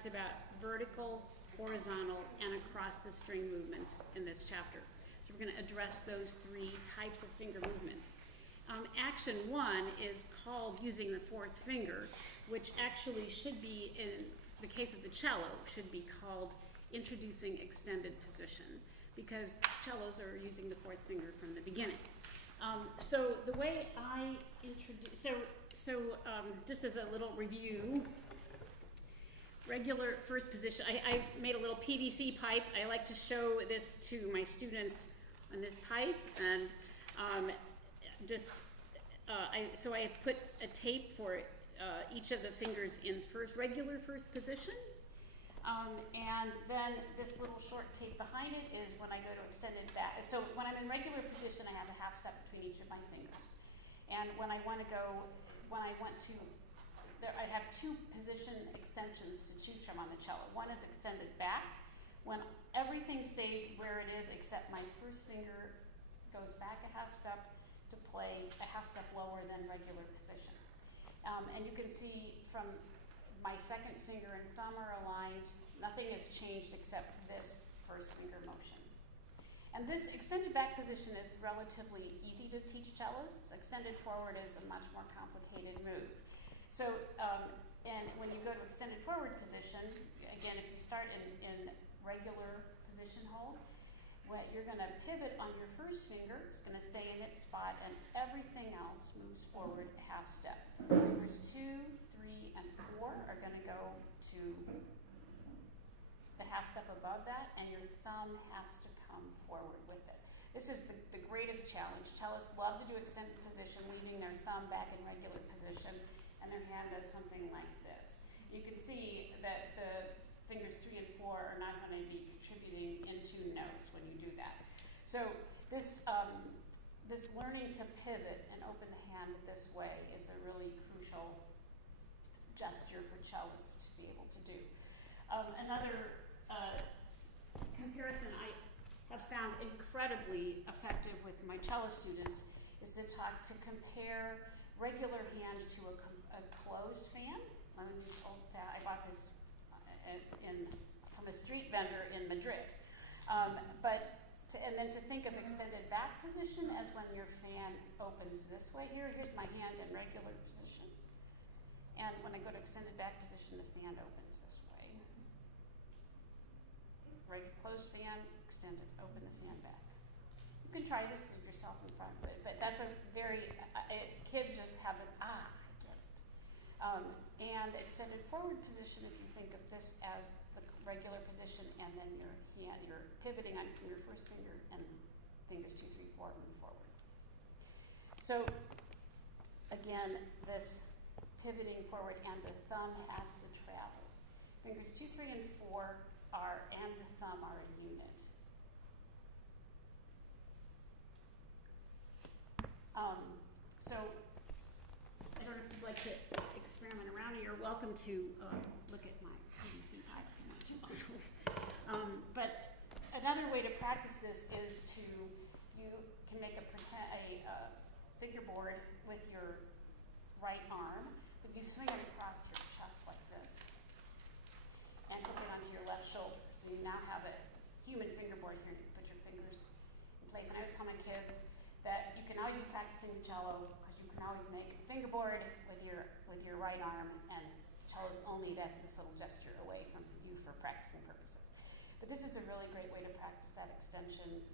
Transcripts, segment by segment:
talks about vertical, horizontal, and across the string movements in this chapter. So we're going to address those three types of finger movements. Action 1 is called using the fourth finger, which actually should be, in the case of the cello, should be called introducing extended position, because cellos are using the fourth finger from the beginning. So the way I introduce, just as a little review, regular first position, I made a little PVC pipe. I like to show this to my students on this pipe, and so I put a tape for each of the fingers in regular first position. And then this little short tape behind it is when I go to extended back. So when I'm in regular position, I have a half step between each of my fingers. And when I want to, I have two position extensions to choose from on the cello. One is extended back, when everything stays where it is except my first finger goes back a half step to play a half step lower than regular position. And you can see from my second finger and thumb are aligned. Nothing has changed except this first finger motion. And this extended back position is relatively easy to teach cellists. Extended forward is a much more complicated move. So, and when you go to extended forward position, again, if you start in regular position hold, you're going to pivot on your first finger. It's going to stay in its spot, and everything else moves forward a half step. Fingers 2, 3, and 4 are going to go to the half step above that, and your thumb has to come forward with it. This is the greatest challenge. Cellists love to do extended position, leaving their thumb back in regular position, and their hand does something like this. You can see that the fingers 3 and 4 are not going to be contributing into notes when you do that. So this learning to pivot and open the hand this way is a really crucial gesture for cellists to be able to do. Another comparison I have found incredibly effective with my cello students is to compare regular hand to a closed fan. I bought this from a street vendor in Madrid. And then to think of extended back position as when your fan opens this way. Here's my hand in regular position. And when I go to extended back position, the fan opens this way. Right, closed fan, extended, open the fan back. You can try this with yourself in front of it, but that's a very, kids just have this, I get it. And extended forward position, if you think of this as the regular position, and then your hand, you're pivoting on your first finger, and fingers 2, 3, 4 move forward. So again, this pivoting forward, and the thumb has to travel. Fingers 2, 3, and 4 and the thumb are a unit. So I don't know if you'd like to experiment around it. You're welcome to look at my PVC pipe if you want to. But another way to practice this is you can make a fingerboard with your right arm. So if you swing it across your chest like this and hook it onto your left shoulder, so you now have a human fingerboard here. You put your fingers in place. And I always tell my kids that you can always be practicing cello because you can always make a fingerboard with your right arm, and cello's only this little gesture away from you for practicing purposes. But this is a really great way to practice that extension.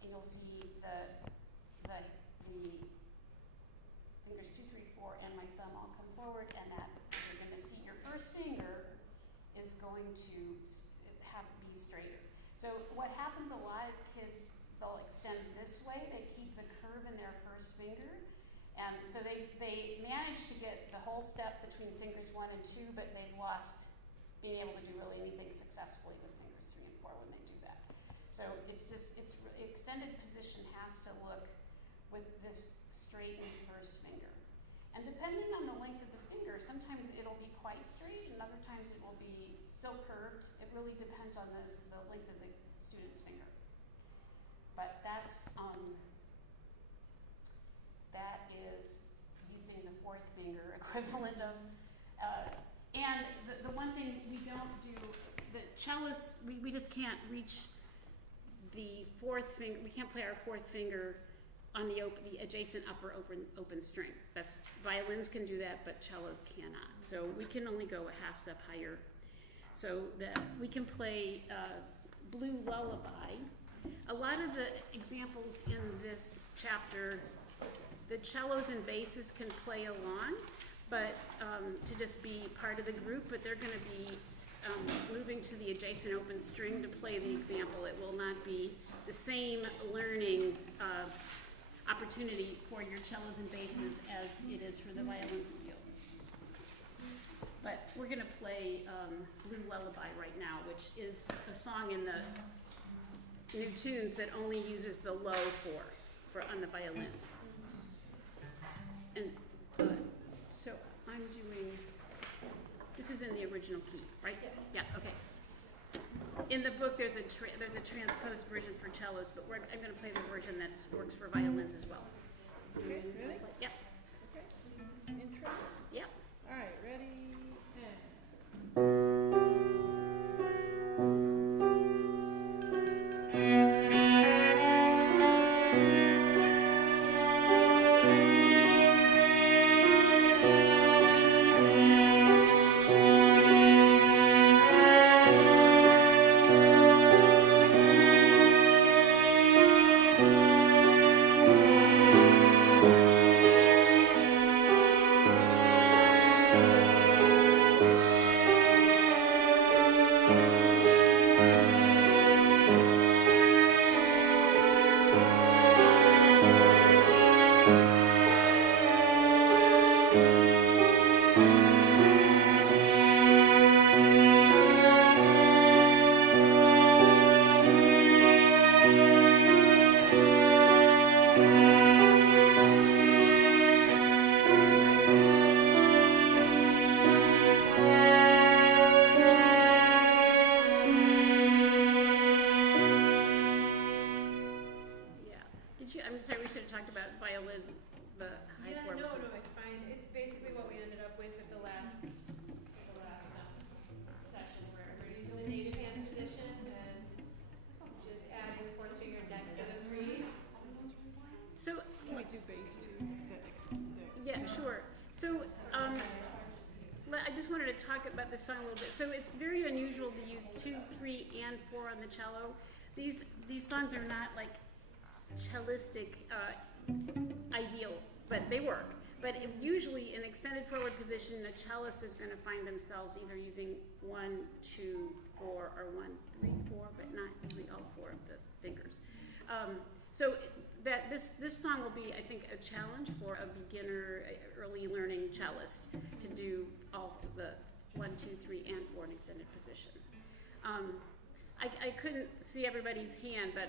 And you'll see the fingers 2, 3, 4 and my thumb all come forward, and that you're going to see your first finger is going to be straighter. So what happens a lot is kids, they'll extend this way, they keep the curve in their first finger, and so they manage to get the whole step between fingers 1 and 2, but they've lost being able to do really anything successfully with fingers 3 and 4 when they do that. So extended position has to look with this straightened first finger. And depending on the length of the finger, sometimes it'll be quite straight, and other times it will be still curved. It really depends on the length of the student's finger. But that is using the fourth finger, equivalent of the one thing we don't do, the cellist, we just can't reach the fourth finger, we can't play our fourth finger on the adjacent upper open string. That's, violins can do that, but cellos cannot. So we can only go a half step higher. So that we can play Blue Lullaby. A lot of the examples in this chapter, the cellos and basses can play along, but to just be part of the group, but they're going to be moving to the adjacent open string to play the example. It will not be the same learning opportunity for your cellos and basses as it is for the violins and violas. But we're going to play Blue Lullaby right now, which is a song in the new tunes that only uses the low for on the violins. And so I'm doing, this is in the original key, right? Yes. Yeah, okay. In the book, there's a transposed version for cellos, but I'm going to play the version that works for violins as well. Okay, ready? Yep. Okay. Intro? Yep. All right, ready? I'm sorry, we should have talked about violin, the high four. No, it's fine. It's basically what we ended up with at the last session, where everybody's in the native hand position and just adding the fourth finger next to the three. So, Can we do bass too? yeah, sure. So, I just wanted to talk about this song a little bit. So it's very unusual to use 2, 3, and 4 on the cello. These songs are not like cellistic ideal, but they work. But usually in extended forward position, the cellist is going to find themselves either using 1, 2, 4, or 1, 3, 4, but not usually all 4 of the fingers. So that this song will be, I think, a challenge for a beginner, early learning cellist to do all the 1, 2, 3, and 4 in extended position. I couldn't see everybody's hand, but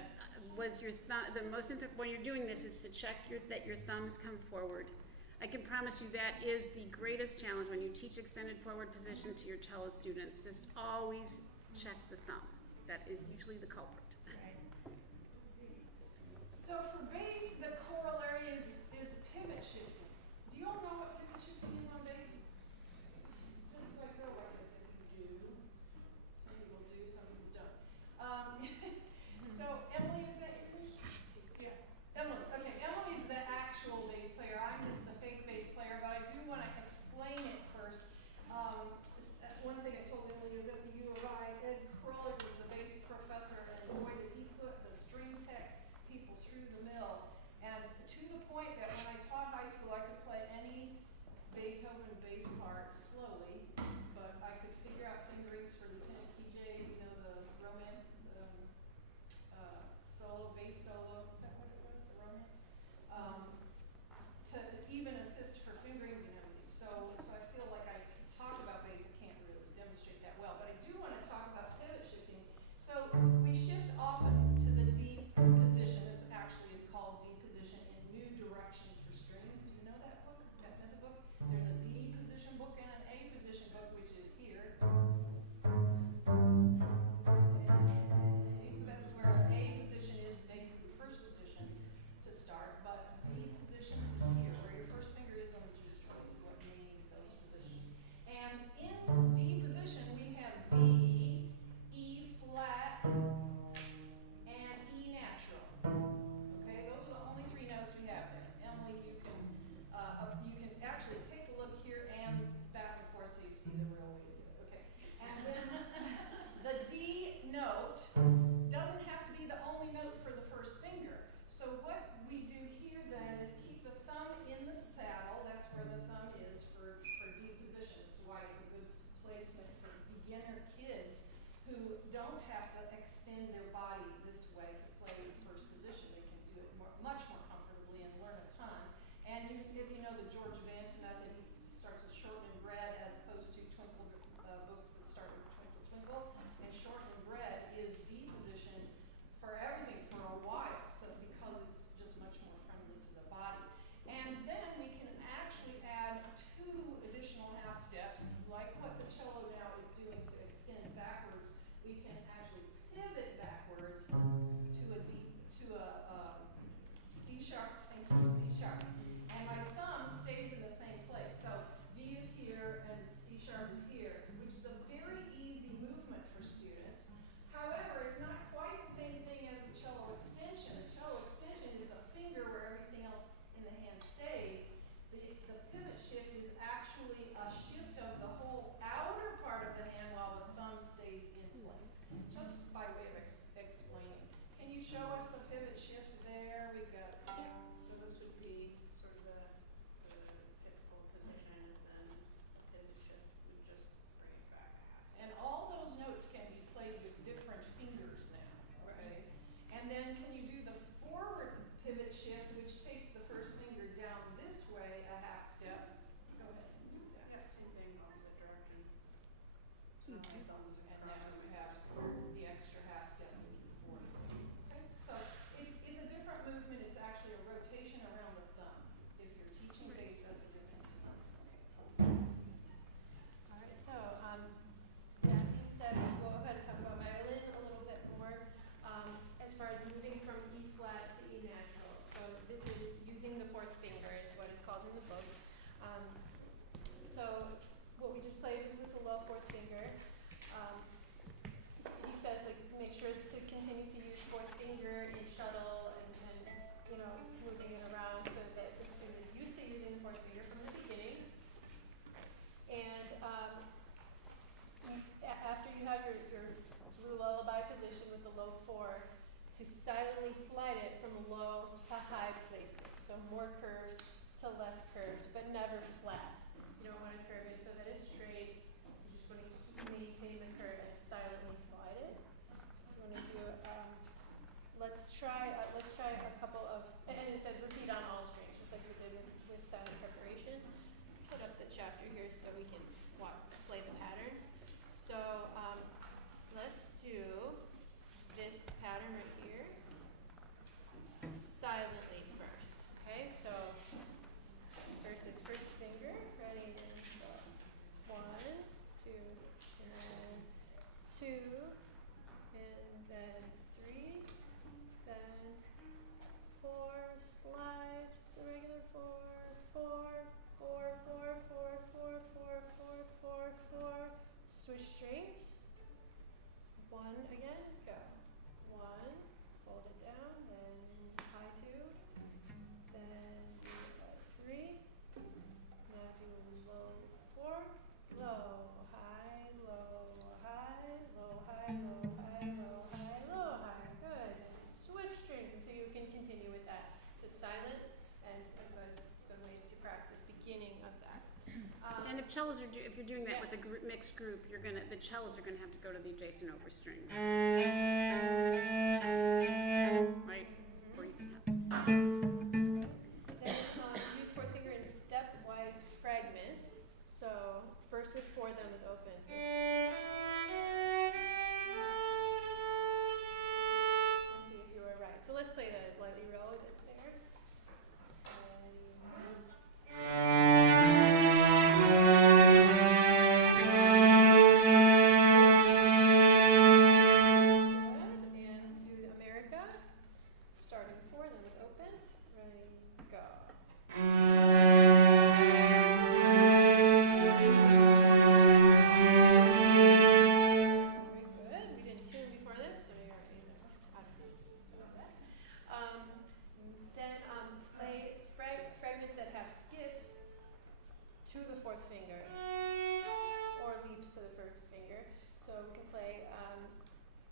was your the most important when you're doing this is to check that your thumbs come forward. I can promise you that is the greatest challenge when you teach extended forward position to your cello students. Just always check the thumb. That is usually the culprit. Right. So for bass, the corollary is pivot shifting. Do you all know what pivot shifting is on bass? It's just like real life, as if you do. Some people do, some people don't. So Emily, is that your name? Yeah. Emily. Okay, Emily's the actual bass player. I'm just the fake bass player, but I do want to explain it first. One thing I told Emily is at the U of I, Ed Kroller was the bass professor, and boy did he put the string tech people through the mill. And to the point that when I taught high school, beginner kids who don't have to extend their body this way to play in first position. They can do it much more comfortably and learn a ton. And if you know the George Vance method, he starts with shorten and bread as opposed to twinkle books that start with twinkle twinkle. And shorten and bread is D position for everything for a while, so because it's just much more friendly to the body. And then we can actually add 2 additional half steps, like what the cello now is doing to extend backwards. We can actually pivot backwards to a C sharp, thank you, C sharp. And my thumb stays in the same place. So D is here and C sharp is here, which is a very easy movement for students. However, it's not quite the same thing as the cello extension. The cello extension is the finger where everything else in the hand stays. The pivot shift is actually a shift of the whole outer part of the hand while the thumb stays in place. Just by way of explaining. Can you show us the pivot shift there? We've got, So this would be sort of the typical position, and then pivot shift would just bring it back a half. and all those notes can be played with different fingers now, okay? And then can you do the forward pivot shift, which takes the first finger down this way a half step? Go ahead and do that. Yep, same thing, opposite direction. So now my thumbs And across now my you have the extra half step with your fourth finger. Okay? So it's a different movement. It's actually a rotation around the thumb. If you're teaching bass, that's a good thing to know. All right, so that being said, we'll go ahead and talk about violin a little bit more as far as moving from E flat to E natural. So this is using the fourth finger is what it's called in the book. So what we just played was with the low fourth finger. He says like make sure to continue to use fourth finger in shuttle and you know moving it around so that the student is used to using the fourth finger from the beginning. And after you have your blue lullaby position with the low 4, to silently slide it from low to high placement. So more curved to less curved, but never flat. So you don't want to curve it so that it's straight. You just want to maintain the curve and silently slide it. So if you want to do let's try a couple of, and it says repeat on all strings, just like we did with silent preparation. Put up the chapter here so we can play the patterns. So let's do this pattern right here silently first. Okay, so first is first finger, ready, and go. 1, 2, and then 2, and then 3, then 4, slide the regular 4, 4, 4, 4, 4, 4, 4, 4, 4, 4, switch strings. 1 again, go. 1, fold it down, then high 2, then do a 3. Now do low 4, low, high, low, high, low, high, low, high, low, high, low, high. Good. And switch strings until you can continue with that. So it's silent and a good way to practice beginning of that. And if cellos are if you're doing that with a mixed group, the cellos are gonna have to go to the adjacent overstring. Right? Or you can Then use fourth finger in stepwise fragments. So first with 4, then with open. So and see if you were right. So let's play the lightly row that's there.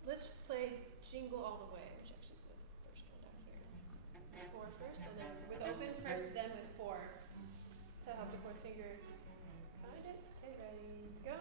Let's play Jingle All the Way, which actually is the first one down here. 4 first, and then with open first, then with 4. So have the fourth finger find it. Okay, ready, go.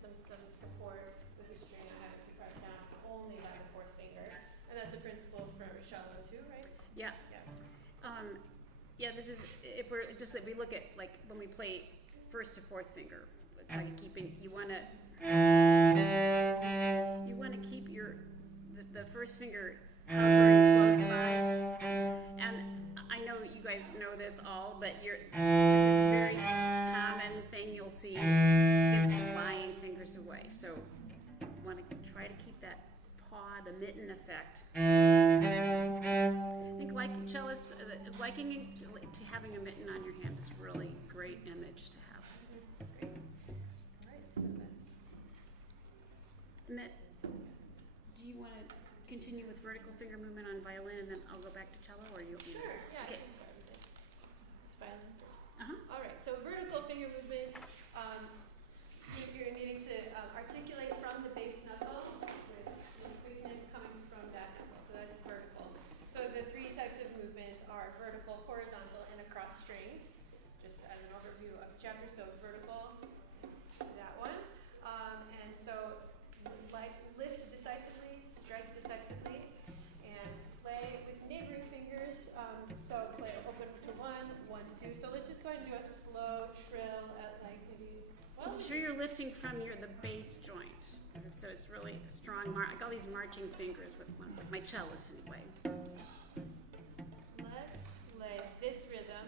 some support with the string, not having to press down only by the fourth finger. And that's a principle for cello too, right? Yeah. Yeah. Yeah, this is, if we're, just that we look at, like, when we play first to fourth finger, try to keeping, you wanna keep the first finger hovering close by. And I know you guys know this all, but this is a very common thing you'll see kids flying fingers away. So you wanna try to keep that paw, the mitten effect. I think like cellists, liking to having a mitten on your hand is a really great image to have. Great. All right, so that's. And that, do you want to continue with vertical finger movement on violin, and then I'll go back to cello, or you? Sure. Yeah, Okay. I can start with it. Violin first. Uh-huh. All right. So vertical finger movement. You're needing to articulate from the base knuckle with quickness coming from that knuckle. So that's vertical. So the three types of movements are vertical, horizontal, and across strings. Just as an overview of the chapter. So vertical is that one. And so like lift decisively, strike decisively, and play with neighboring fingers. So play open to 1, 1 to 2. So let's just go ahead and do a slow trill at like maybe. Well, Make sure you're lifting from the bass joint. So it's really a strong I call these marching fingers with my cellist anyway. let's play this rhythm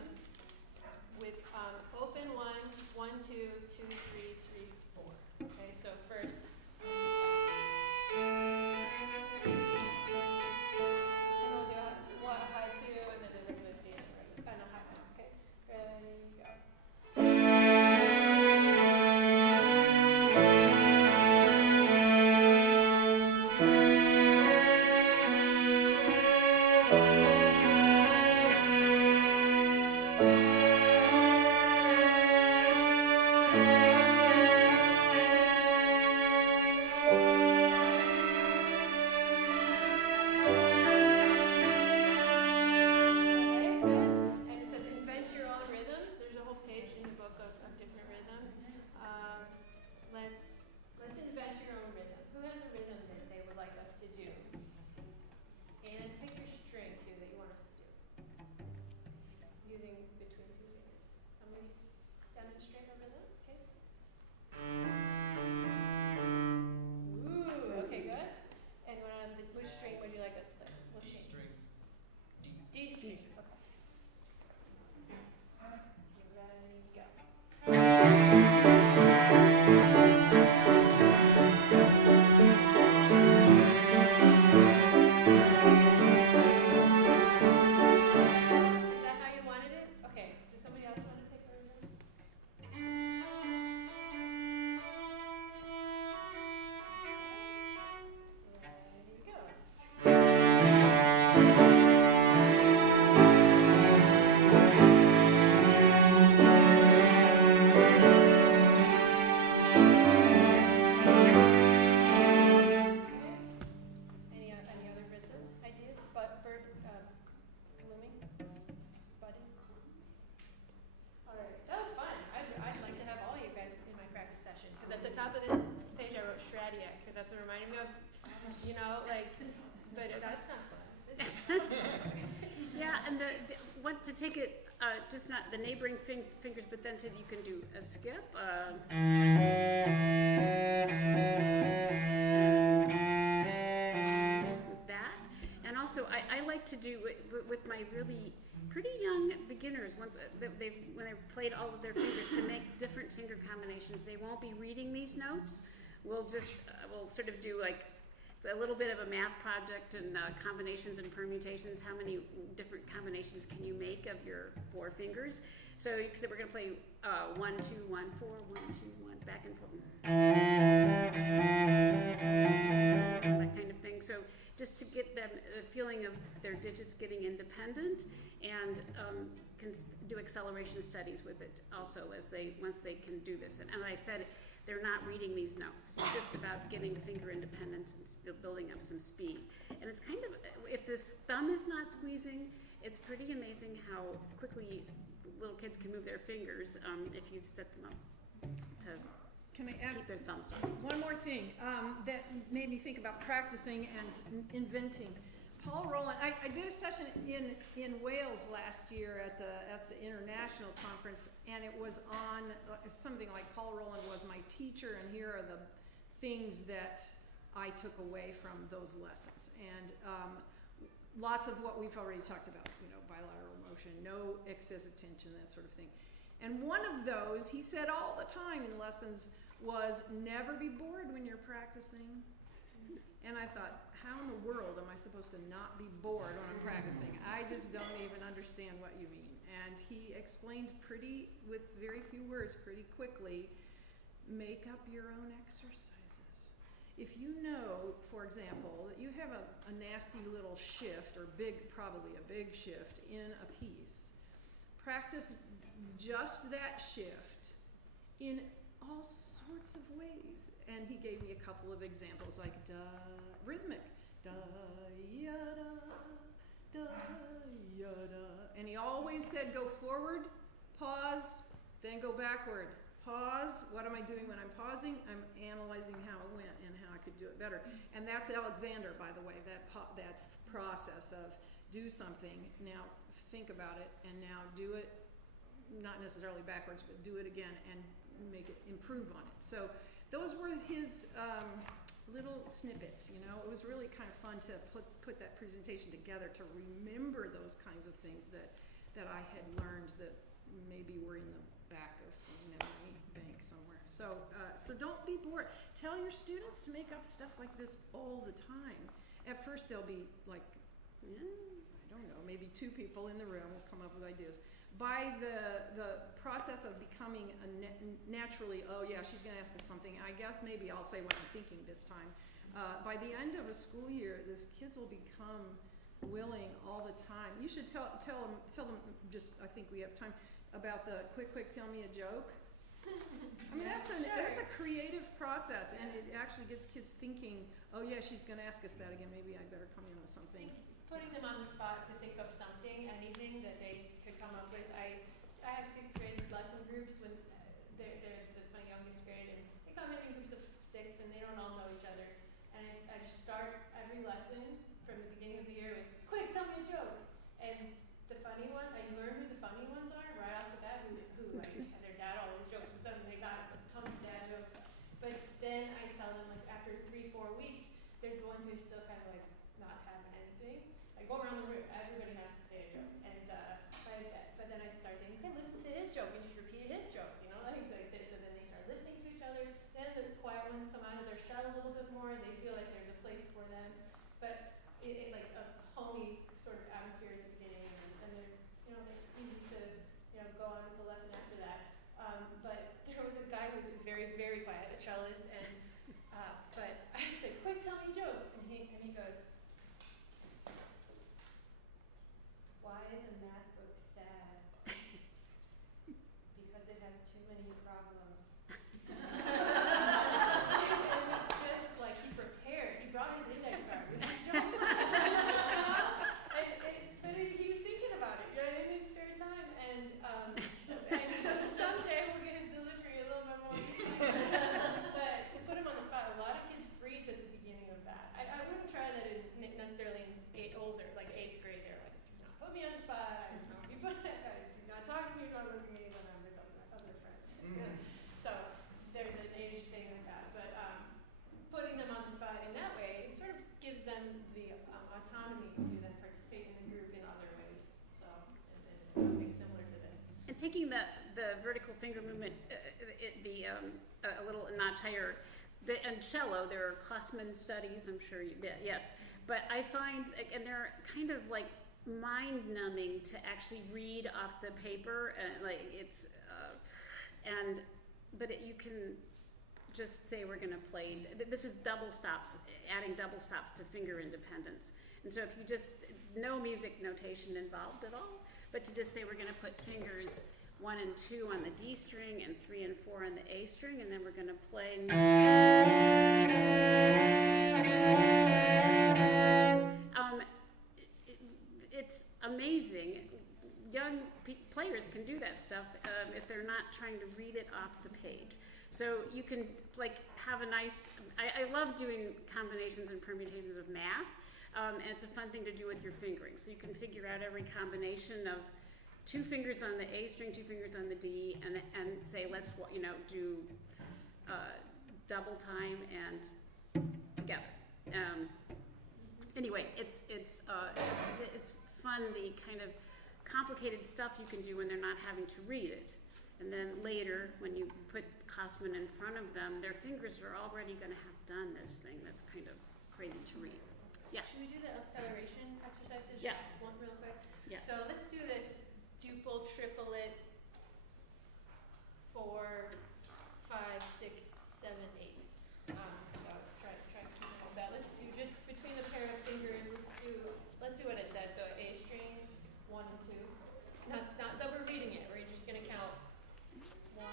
with open 1, 1, 2, 2, 3, 3, 4. Okay, so first. And we'll do a high 2, and then a little bit of and a high 1. Okay, ready, go. Let's invent your own rhythm. Who has a rhythm that they would like us to do? And pick your string too that you want us to do. Using between two fingers. I'm going to demonstrate a rhythm. Okay. Ooh. Okay. Good. And which string would you like us to play? What D string? string. D string. Okay. You ready? Go. You know, like, but that's not fun. This is fun. Yeah, and want to take it, just not the neighboring fingers, but then you can do a skip. That, and also I like to do with my really pretty young beginners. Once when they've played all of their fingers, to make different finger combinations. They won't be reading these notes. We'll just we'll sort of do like. It's a little bit of a math project and combinations and permutations. How many different combinations can you make of your 4 fingers? So we're going to play 1, 2, 1, 4, 1, 2, 1, back and forth. That kind of thing. So just to get them a feeling of their digits getting independent, and can do acceleration studies with it also once they can do this. And as I said, they're not reading these notes. It's just about getting finger independence and building up some speed. And it's kind of, if this thumb is not squeezing, it's pretty amazing how quickly little kids can move their fingers if you set them up to Can I add keep their thumbs on. one more thing that made me think about practicing and inventing? Paul Rolland, I did a session in Wales last year at the ESTA International Conference, and it was on something like Paul Rolland was my teacher, and here are the things that I took away from those lessons. And lots of what we've already talked about, bilateral motion, no excessive tension, that sort of thing. And one of those, he said all the time in lessons, was never be bored when you're practicing. And I thought, how in the world am I supposed to not be bored when I'm practicing? I just don't even understand what you mean. And he explained with very few words, pretty quickly, make up your own exercises. If you know, for example, that you have a nasty little shift, or probably a big shift in a piece, practice just that shift in all sorts of ways. And he gave me a couple of examples, like rhythmic, da-ya-da, da-ya-da. And he always said, go forward, pause, then go backward. Pause, what am I doing when I'm pausing? I'm analyzing how it went and how I could do it better. And that's Alexander, by the way, that process of do something, now think about it, and now do it, not necessarily backwards, but do it again and improve on it. So those were his little snippets, It was really kind of fun to put that presentation together, to remember those kinds of things that I had learned that maybe were in the back of some memory bank somewhere. So don't be bored. Tell your students to make up stuff like this all the time. At first they'll be like, I don't know, maybe 2 people in the room will come up with ideas. By the process of becoming naturally, oh yeah, she's going to ask us something, I guess maybe I'll say what I'm thinking this time. By the end of a school year, the kids will become willing all the time. You should tell them, just, I think we have time, about the quick, tell me a joke. I mean, that's a creative process, and it actually gets kids thinking, oh yeah, she's going to ask us that again, maybe I better come in with something. Putting them on the spot to think of something, anything that they could come up with. I have 6th grade lesson groups when that's my youngest grade, and they come in groups of 6, and they don't all know each other. And I just start every lesson from the beginning of the year with, quick, tell me a joke. And the funny one, I learn who the funny ones are right off the bat, who their dad always jokes with them, and they got tons of dad jokes. But then I tell them, like, after 3-4 weeks, there's the ones who still kind of like not have anything. I go around the room, everybody has to say a joke. And but then I start saying, okay, listen to his joke, and just repeat his joke, like this. So then they start listening to each other. Then the quiet ones come out of their shell a little bit more, and they feel like there's a place for them. But it like a homey sort of atmosphere at the beginning, and they're easy to go on with the lesson after that. But there was a guy who was very, very quiet, a cellist, and but I said, quick, tell me a joke, and he goes, why is a math book sad? Because it has too many problems. It was just like he prepared. He brought his index card with his joke. But he was thinking about it, in his spare time. And so someday we'll get his delivery a little bit more. But to put him on the spot, a lot of kids freeze at the beginning of that. I wouldn't try that necessarily in older, like 8th grade. They're like, do not put me on the spot. Do not talk to me about looking at me when I'm with other friends. So there's an age thing like that. But putting them on the spot in that way, it sort of gives them the autonomy to then participate in the group in other ways. So it's something similar to this. And taking the vertical finger movement, a little notch higher, and cello, there are Klossman studies, I'm sure you bet, yes. But I find, and they're kind of like mind-numbing to actually read off the paper, you can just say we're going to play. This is double stops, adding double stops to finger independence. And so if you just, no music notation involved at all, but to just say we're going to put fingers 1 and 2 on the D string and 3 and 4 on the A string, and then we're going to play. It's amazing. Young players can do that stuff if they're not trying to read it off the page. So you can like have a nice, I love doing combinations and permutations of math, and it's a fun thing to do with your fingering. So you can figure out every combination of 2 fingers on the A string, 2 fingers on the D, and say let's do double time and together. Anyway, it's fun, the kind of complicated stuff you can do when they're not having to read it. And then later, when you put Kosman in front of them, their fingers are already going to have done this thing that's kind of crazy to read. Yeah. Should we do the acceleration exercises? Yeah. Just one real quick. Yeah. So let's do this duple, triplet, 4, 5, 6, 7, 8. So try to keep it like that. Let's do just between a pair of fingers. Let's do what it says. So A string, 1 and 2. Not that we're reading it. We're just gonna count 1,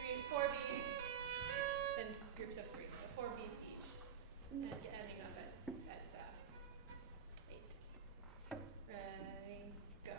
3, 4 beats. Then groups of 3. So 4 beats each, and ending up at 8. Ready, go.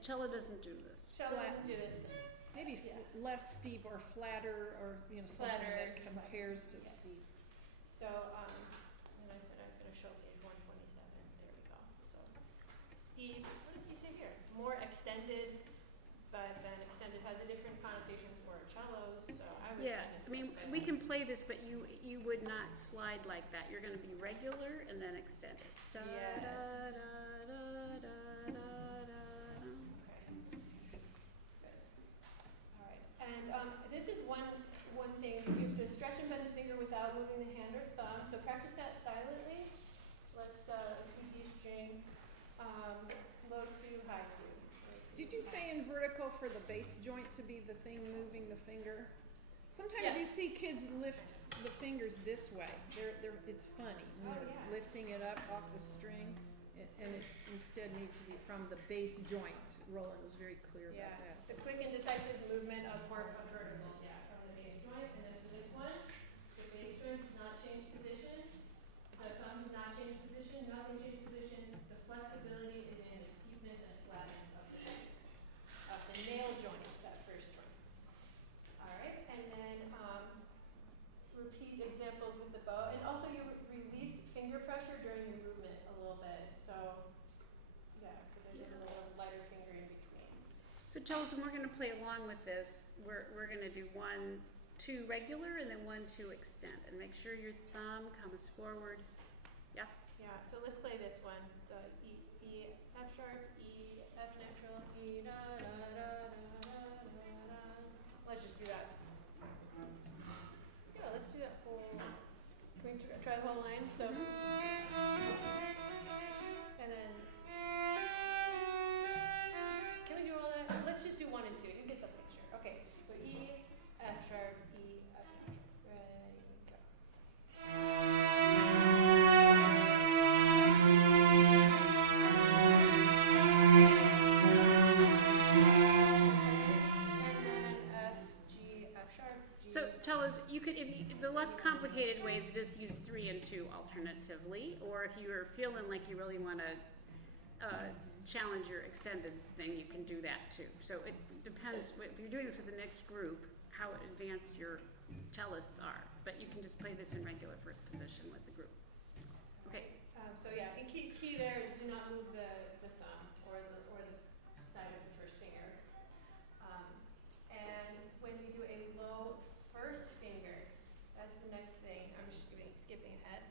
Cello doesn't do this. Cello doesn't do this. Maybe less steep or flatter, or something that compares to steep. So and I said I was going to show page 127. There we go. So steep. What does he say here? More extended, but then extended has a different connotation for cellos. So I was we can play this, but you would not slide like that. You're going to be regular and then extended. Da, yes. da, da, da, da, da. This is one thing. You have to stretch and bend the finger without moving the hand or thumb. So practice that silently. Let's do D string, low 2, high 2. Did you say in vertical for the bass joint to be the thing moving the finger? Sometimes you see kids lift the fingers this way. It's funny. Lifting it up off the string, and it instead needs to be from the bass joint. Rolland was very clear about that. The quick and decisive movement of vertical, from the bass joint. And then for this one, the bass joint does not change position. The thumb does not change position. Nothing changes position. The flexibility is in the steepness and flatness of the nail joints, that first joint. All right, and then repeat examples with the bow. And also you release finger pressure during your movement a little bit. So there's a little lighter finger in between. So Charles, when we're going to play along with this, we're going to do 1, 2 regular and then 1, 2 extend, and make sure your thumb comes forward. Yeah. Yeah. So let's play this one. The E F sharp, E F natural, E da da da da da da da. Let's just do that. Can we try the whole line? So, and then, can we do all that? Let's just do 1 and 2. You get the picture. Okay, so E, F sharp, E, F sharp. Ready, go. And then F, G, F sharp, G. So tell us, you could, the less complicated way is to just use 3 and 2 alternatively, or if you're feeling like you really want to challenge your extended thing, you can do that too. So it depends, if you're doing this with the mixed group, how advanced your cellists are. But you can just play this in regular first position with the group. Okay. So yeah, and key there is do not move the thumb or the side of the first finger. And when we do a low first finger, that's the next thing. I'm just skipping ahead.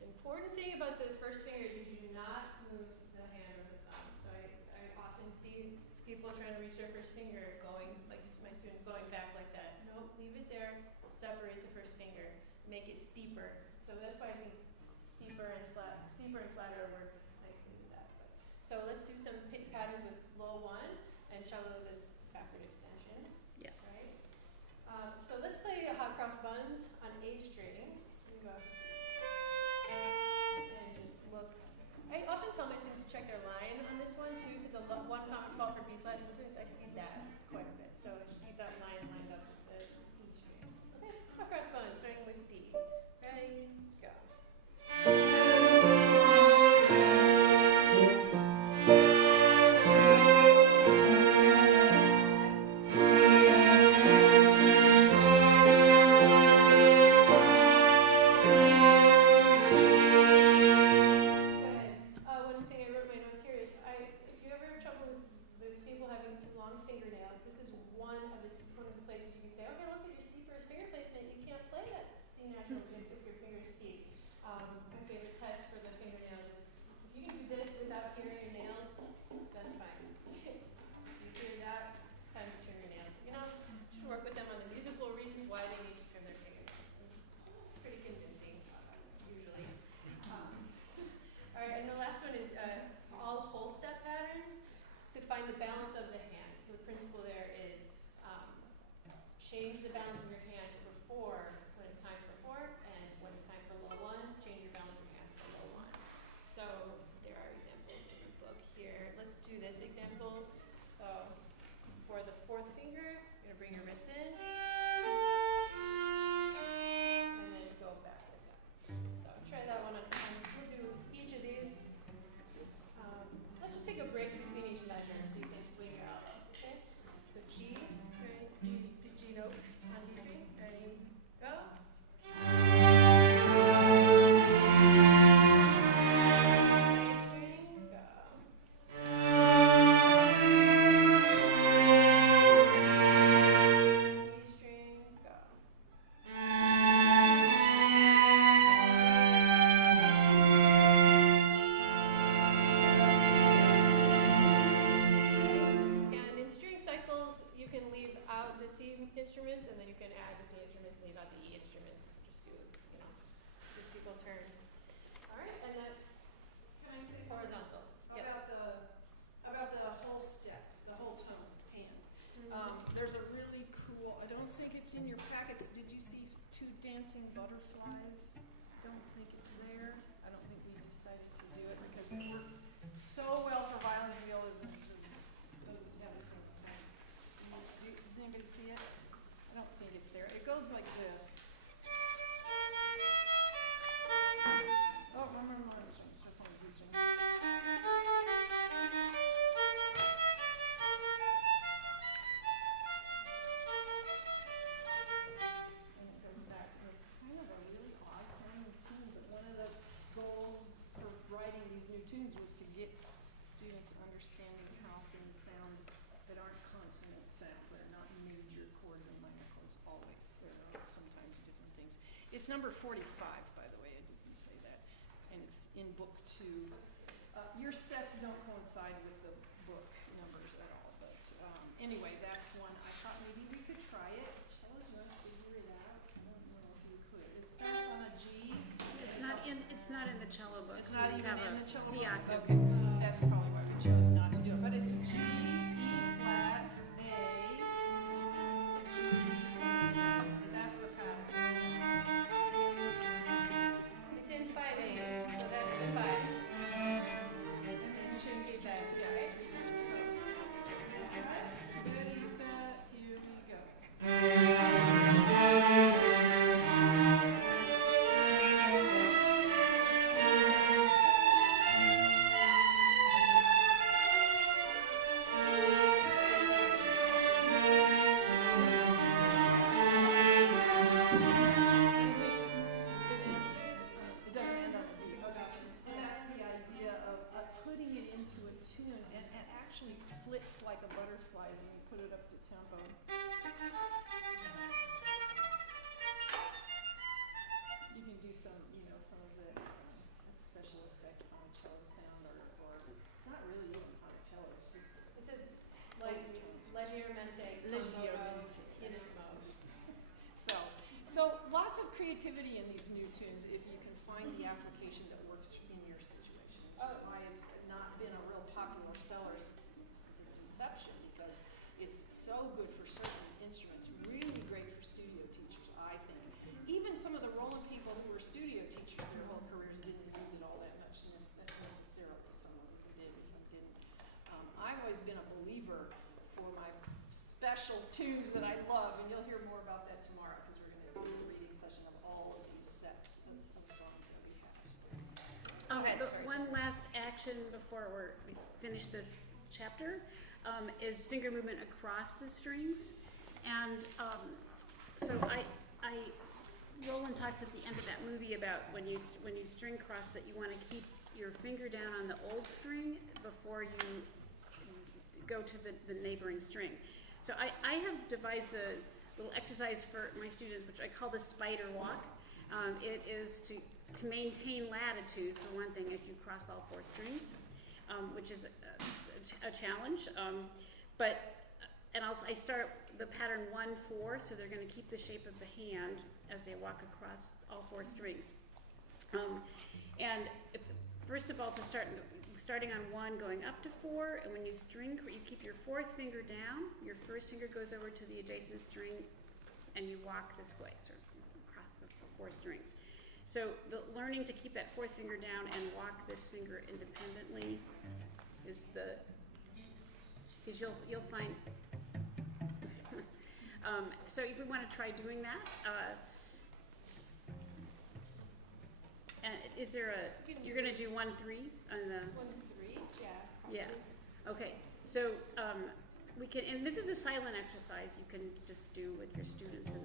The important thing about the first finger is you do not move the hand or the thumb. So I often see people trying to reach their first finger going, like my student going back like that. Nope, leave it there. Separate the first finger. Make it steeper. So that's why I think steeper and flatter work nicely with that. So let's do some patterns with low 1 and shallow this backward extension. Yeah. Right. So let's play hot cross buns on A string. You go. And just look. I often tell my students to check their line on this one too, because one common fault for B flat, sometimes I see that quite a bit. So just keep that line lined up with the E string. Okay, hot cross buns starting with D. Ready, go. One thing I wrote in my notes here is if you ever have trouble with people having too long fingernails, this is one of the places you can say, okay, look at your steepest finger placement. You can't play that C natural if your finger's steep. My favorite test for the fingernails is if you can do this without hearing your nails, that's fine. You hear that, time to trim your nails. You know, just work with them on the musical reasons why they need to trim their fingernails. It's pretty convincing, usually. All right, and the last one is all whole step patterns to find the balance of the hand. So the principle there is change the balance of your hand for 4 when it's time for 4, and when it's time for low 1, change your balance of your hand for low 1. So there are examples in the book here. Let's do this example. So for the 4th finger, you're going to bring your wrist in, and then go back like that. So try that one on. We'll do each of these. Let's just take a break between each measure so you can swing your elbow. Okay? So G, right? G note on D string. Ready? Go. Instruments, and then you can add the C instruments, leave out the E instruments. Just do, give people turns. All right, and that's Can I say horizontal. something about the whole step, the whole tone hand? There's a really cool, I don't think it's in your packets. Did you see 2 dancing butterflies? Don't think it's there. I don't think we decided to do it because it worked so well for violins and violas and it just doesn't have the same thing. Does anybody see it? I don't think it's there. It goes like this. Oh, remember this one. Let's try some of these ones. And it goes back. And it's kind of a really odd sounding tune, but one of the goals for writing these new tunes was to get students understanding how things sound that aren't consonant sounds. They're not major chords and minor chords always. There are sometimes different things. It's number 45, by the way. I didn't say that. And it's in book 2. Your sets don't coincide with the book numbers at all. But anyway, that's one. I thought maybe we could try it. Chella's going to figure it out. I don't know if you could. It starts It's not in the cello book. It's not We just even have in a the cello C book? octave. Okay, that's probably why we chose not to do it, but it's G, E flat, A, G, and that's the pattern. It's in 5/8, so that's the 5. And Should be two that, strings, right? So, alright, ready, set, here we go. It doesn't end on the D. Okay. And that's the idea of putting it into a tune, and it actually flits like a butterfly when you put it up to tempo. You can do some, some of this special effect ponticello sound, or it's not really even ponticello, it's just It says leggermente con loro pianissimo. So lots of creativity in these new tunes if you can find the application that works in your situation, which is why it's not been a real popular seller since its inception, because it's so good for certain instruments, really great for studio teachers, I think. Even some of the Rolland people who were studio teachers their whole careers didn't use it all that much necessarily. Some of them did and some didn't. I've always been a believer for my special tunes that I love, and you'll hear more about that tomorrow because we're going to do a reading session of all of these sets of songs that we have. So. Okay, but one last action before we finish this chapter is finger movement across the strings. And so Rolland talks at the end of that movie about when you string cross that you want to keep your finger down on the old string before you go to the neighboring string. So I have devised a little exercise for my students, which I call the spider walk. It is to maintain latitude, for one thing, as you cross all 4 strings, which is a challenge. I start the pattern 1-4, so they're going to keep the shape of the hand as they walk across all 4 strings. First of all, starting on 1, going up to 4, and when you string, you keep your 4th finger down, your 1st finger goes over to the adjacent string, and you walk this way, so across the 4 strings. So learning to keep that 4th finger down and walk this finger independently is because you'll find. So if we want to try doing that, and is there you're going to do 1-3 on the 1-3, yeah. Probably. Yeah. Okay. So we can, and this is a silent exercise you can just do with your students. And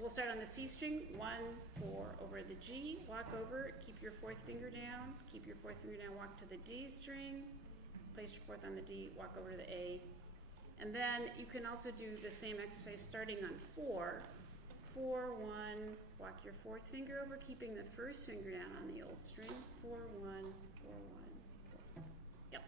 we'll start on the C string, 1-4 over the G, walk over, keep your 4th finger down, keep your 4th finger down, walk to the D string, place your 4th on the D, walk over to the A. And then you can also do the same exercise starting on 4, 4-1, walk your 4th finger over, keeping the 1st finger down on the old string, 4-1, 4-1, 4. Yep.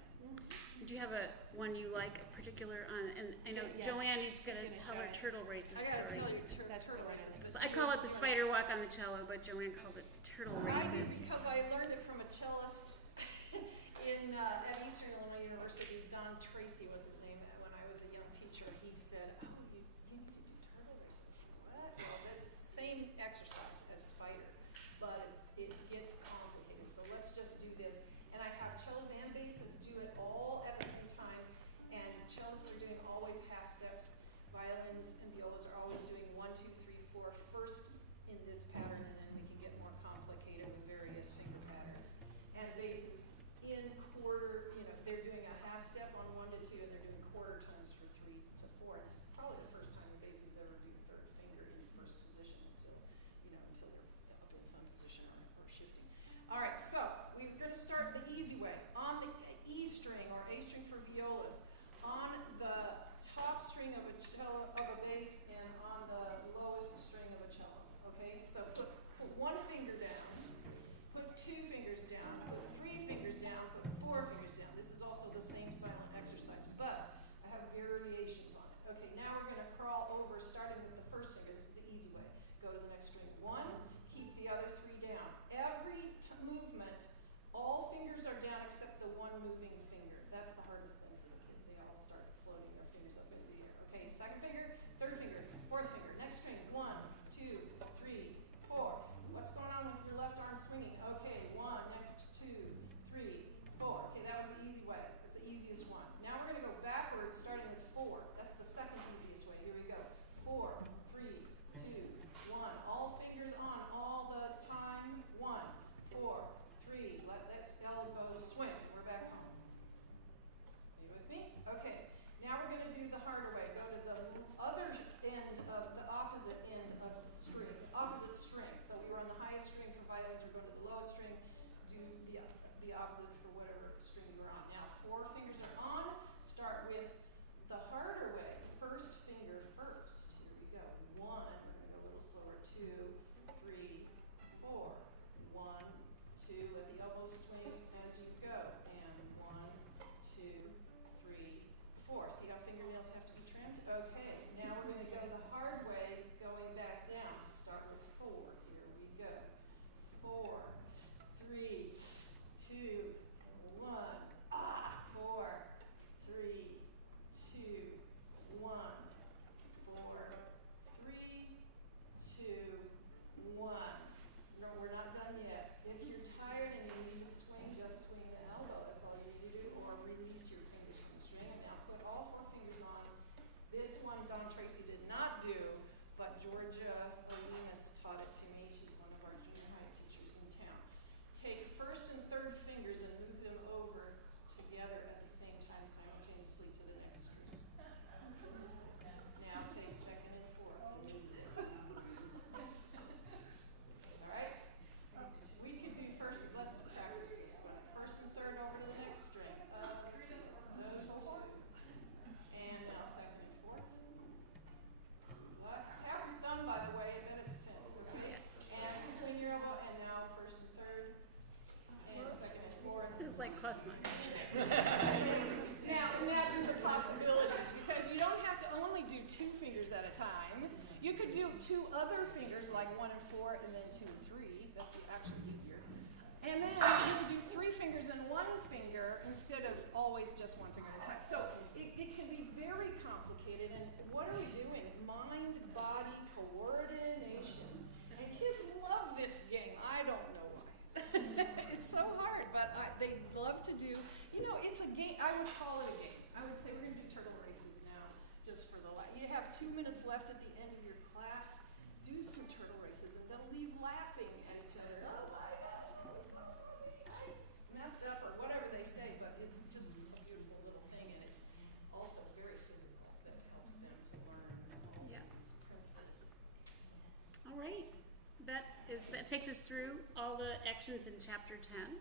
Do you have one you like, a particular on? And I know Yeah, Joanne is she's going to gonna tell her try it. turtle races I gotta story. tell you, That's turtle what races. So I call it the spider walk on the cello, but Joanne calls it turtle I did races. because I learned it from a cellist at Eastern Illinois University. Don Tracy was his name. When I was a young teacher, he said, "Oh, you need to do turtle races." What? Well, that's the same exercise as spider, but it gets complicated. So let's just do this. And I have cellos and basses do it all at the same time. And cellists are doing always half steps. Violins and violas are always doing 1, 2, 3, 4 first in this pattern, and then we can get more complicated with various finger patterns. And basses in quarter, they're doing a half step on 1 to 2, and they're doing quarter tones for 3 to 4. It's probably the first time the basses ever do 3rd finger in 1st position until they're up in thumb position or shifting. swinging. Okay, 1, next 2, 3, 4. Okay, that was the easy way. That's the easiest one. Now we're going to go backwards, starting with 4. That's the second easiest way. Here we go. 4, 3, 2, 1. All fingers on all the time. 1, 4, 3. Let's elbow swing. We're back home. Are you with me? Okay. Now we're going to do the harder way. Go to the other end of the opposite end of the string. Opposite string. So we were on the highest string for violins. We're going to the lowest string. Do the opposite for whatever string you're on. Now 4 fingers are on. Start with the harder way. First finger first. Here we go. 1. We're going to go a little slower. 2, 3, 4. 1, 2. Let the elbows swing as you go. And 1, 2, 3, 4. See how fingernails have to be trimmed? Okay. Now we're going to go the hard way, going back down. Start with 4. Here we go. 4, 3, 2, 1. 4, 3, 2, 1. 4, 3, 2, 1. No, we're not done yet. If you're tired and you need to swing, just swing the elbow. That's all you need to do. Or release your fingers from the string. And now put all 4 fingers on. This one Don Tracy did not do, but Georgia Olemus taught it to me. She's one of our junior high teachers in town. Take first and third fingers and move them over together at the same time simultaneously to the next string. Now take second and fourth. All right? We could do first. Let's practice this one. First and third over to the next string. And now second and fourth. Tap your thumb, by the way, and then it's tense. Okay? And swing your elbow. And now first and third. And second and fourth. This is like Klesman. Now imagine the possibilities, because you don't have to only do 2 fingers at a time. You could do 2 other fingers, like 1 and 4, and then 2 and 3. That's actually easier. And then you can do 3 fingers and 1 finger instead of always just 1 finger at a time. So it can be very complicated. And what are we doing? Mind-body coordination. And kids love this game. I don't know why. It's so hard, but they love to do. You know, it's a game. I would call it a game. I would say we're going to do turtle races now, just for the light. You have 2 minutes left at the end of your class. Do some turtle races, and they'll leave laughing at each other. Oh my gosh, I messed up, or whatever they say. But it's just a beautiful little thing, and it's also very physical. That helps them to learn all Yeah. these principles. All right. That takes us through all the actions in chapter 10.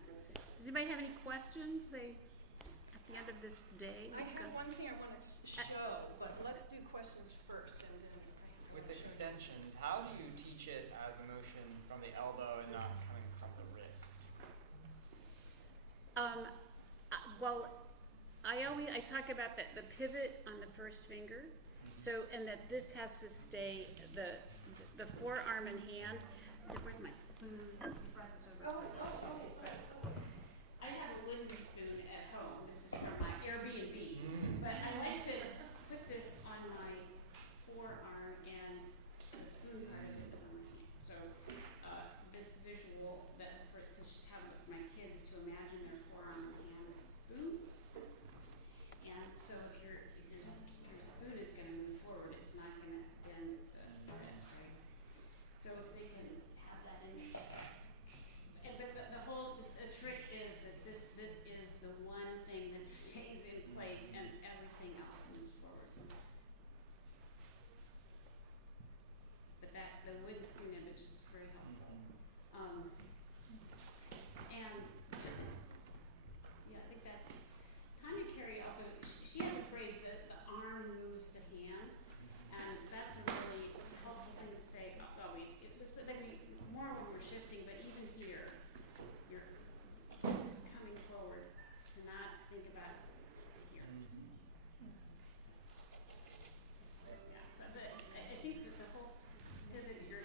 Does anybody have any questions? At the end of this day. I have one thing I want to show, but let's do questions first, and then With extensions, how do you teach it as a motion from the elbow and not coming from the wrist? Well, I talk about the pivot on the first finger, so and that this has to stay the forearm and hand. Where's my spoon? I brought this over. I have a wooden spoon at home. This is from my Airbnb, but I like to put this on my forearm, and the spoon part of it is on my hand. So this visual that for to have my kids to imagine their forearm and hand as a spoon. And so if your spoon is going to move forward, it's not going to bend the wrist, right? So if they can have that in. But the whole trick is that this is the one thing that stays in place and everything else moves forward. But the wooden spoon image is very helpful. And yeah, I think that's Tanya Carey also. She has a phrase that the arm moves the hand, and that's a really helpful thing to say always. Especially more when we're shifting, but even here, this is coming forward to not think about it here. Yeah, so I think that the whole pivot, you're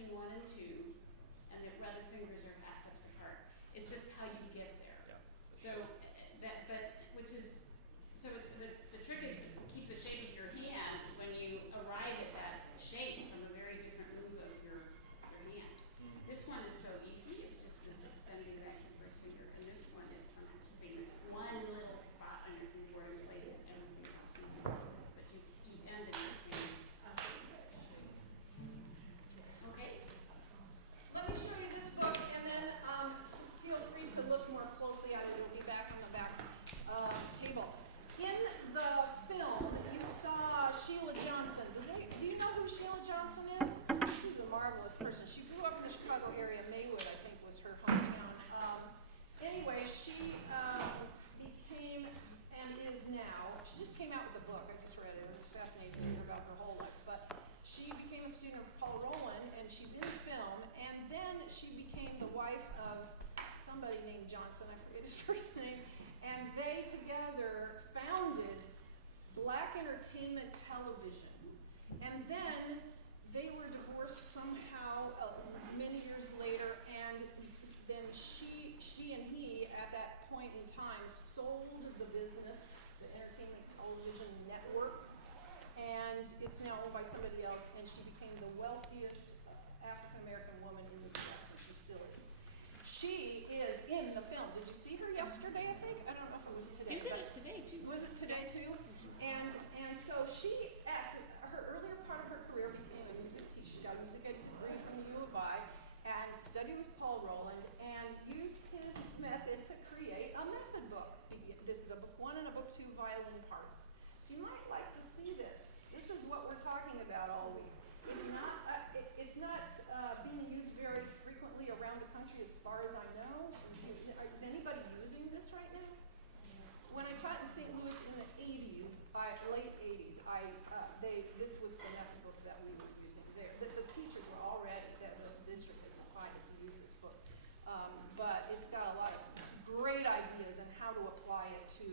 between 1 and 2, and the other fingers are half steps apart. It's just how you get there. Yeah. So the trick is to keep the shape of your hand when you arrive at that shape from a very different move of your hand. This one is so easy. It's just this extending back your first finger, and this one is somehow keeping this one little spot on your finger where it places everything else. But you end in this thing. Okay. Let me show you this book, and then feel free to look more closely at it. It'll be back on the back table. In the film, you saw Sheila Johnson. Do you know who Sheila Johnson is? She's a marvelous person. She grew up in the Chicago area. Maywood, I think, was her hometown. Anyway, she became and is now. She just came out with a book. I just read it. It was fascinating to hear about her whole life. But she became a student of Paul Rolland, and she's in film. And then she became the wife of somebody named Johnson. I forget his first name. And they together founded Black Entertainment Television. And then they were divorced somehow many years later, and then she and he, at that point in time, sold the business, the Entertainment Television Network, and it's now owned by somebody else, and she became the wealthiest African-American woman in the U.S., and she still is. She is in the film. Did you see her yesterday, I think? I don't know if it was today. Is it today, too? Was it today, too? And so she, at her earlier part of her career, became a music teacher. She got a music degree from the U of I and studied with Paul Rolland and used his method to create a method book. This is a book 1 and a book 2 violin parts. So you might like to see this. This is what we're talking about all week. It's not being used very frequently around the country as far as I know. Is anybody using this right now? When I taught in St. Louis in the 80s, late 80s, this was the method book that we were using there. The teachers were already, the district had decided to use this book. But it's got a lot of great ideas on how to apply it to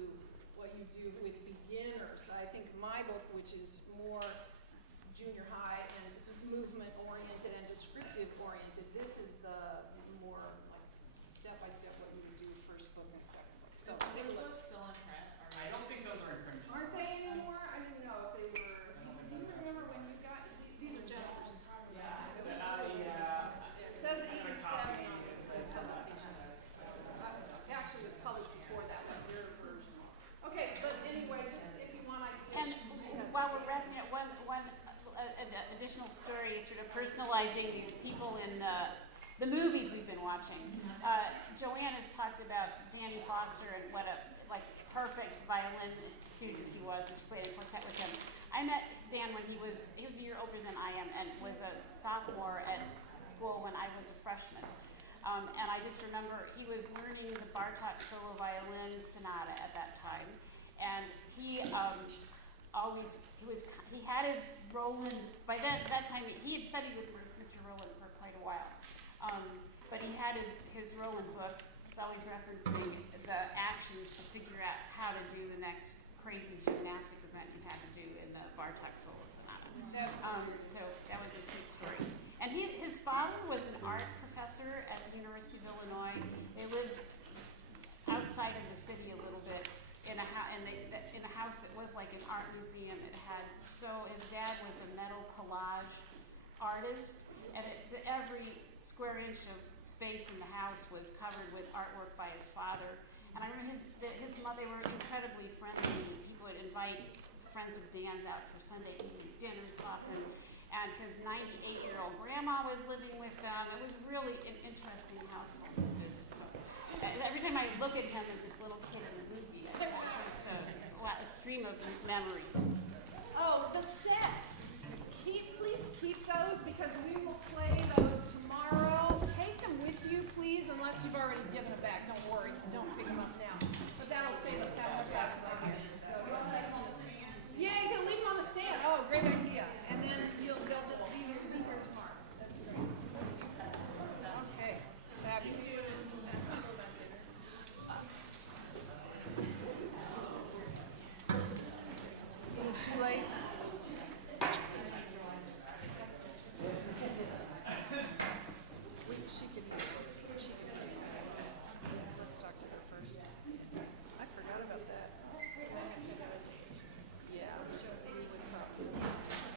what you do with beginners. I think my book, which is more junior high and movement oriented and descriptive oriented, this is the more like step-by-step what you would do first book and second book. So take a look. Still in print? I don't think those are in print. Aren't they anymore? I didn't know if they were. Do you remember when you got these are general versions? Yeah. It says 87 on the publication. Actually, it was published before that one, your version. Okay, but anyway, just if you want, I can. And while we're wrapping up, one additional story, sort of personalizing these people in the movies we've been watching. Joanne has talked about Danny Foster and what a perfect violin student he was, and she played a quartet with him. I met Dan when he was a year older than I am and was a sophomore at school when I was a freshman. And I just remember he was learning the Bartok solo violin sonata at that time, and he had his Rolland. By that time he had studied with Mr. Rolland for quite a while, but he had his Rolland book. It's always referencing the actions to figure out how to do the next crazy gymnastic event you had to do in the Bartok solo sonata. So that was a sweet story. And his father was an art professor at the University of Illinois. They lived outside of the city a little bit in a house that was like an art museum. His dad was a metal collage artist, and every square inch of space in the house was covered with artwork by his father. And I remember his mother, they were incredibly friendly. He would invite friends of Dan's out for Sunday evening dinners often. And his 98-year-old grandma was living with them. It was really an interesting household to visit. So, every time I look at him as this little kid in the movie, it's just a stream of memories. Oh, the sets. Please keep those because we will play those tomorrow. Take them with you, please, unless you've already given them back. Don't worry. Don't pick them up now. But that'll save us having a fast one here. So just leave them on the stand. Yeah, you can leave them on the stand. Oh, great idea. And then they'll just be here tomorrow. That's great. Okay. Fabulous. Is it too late?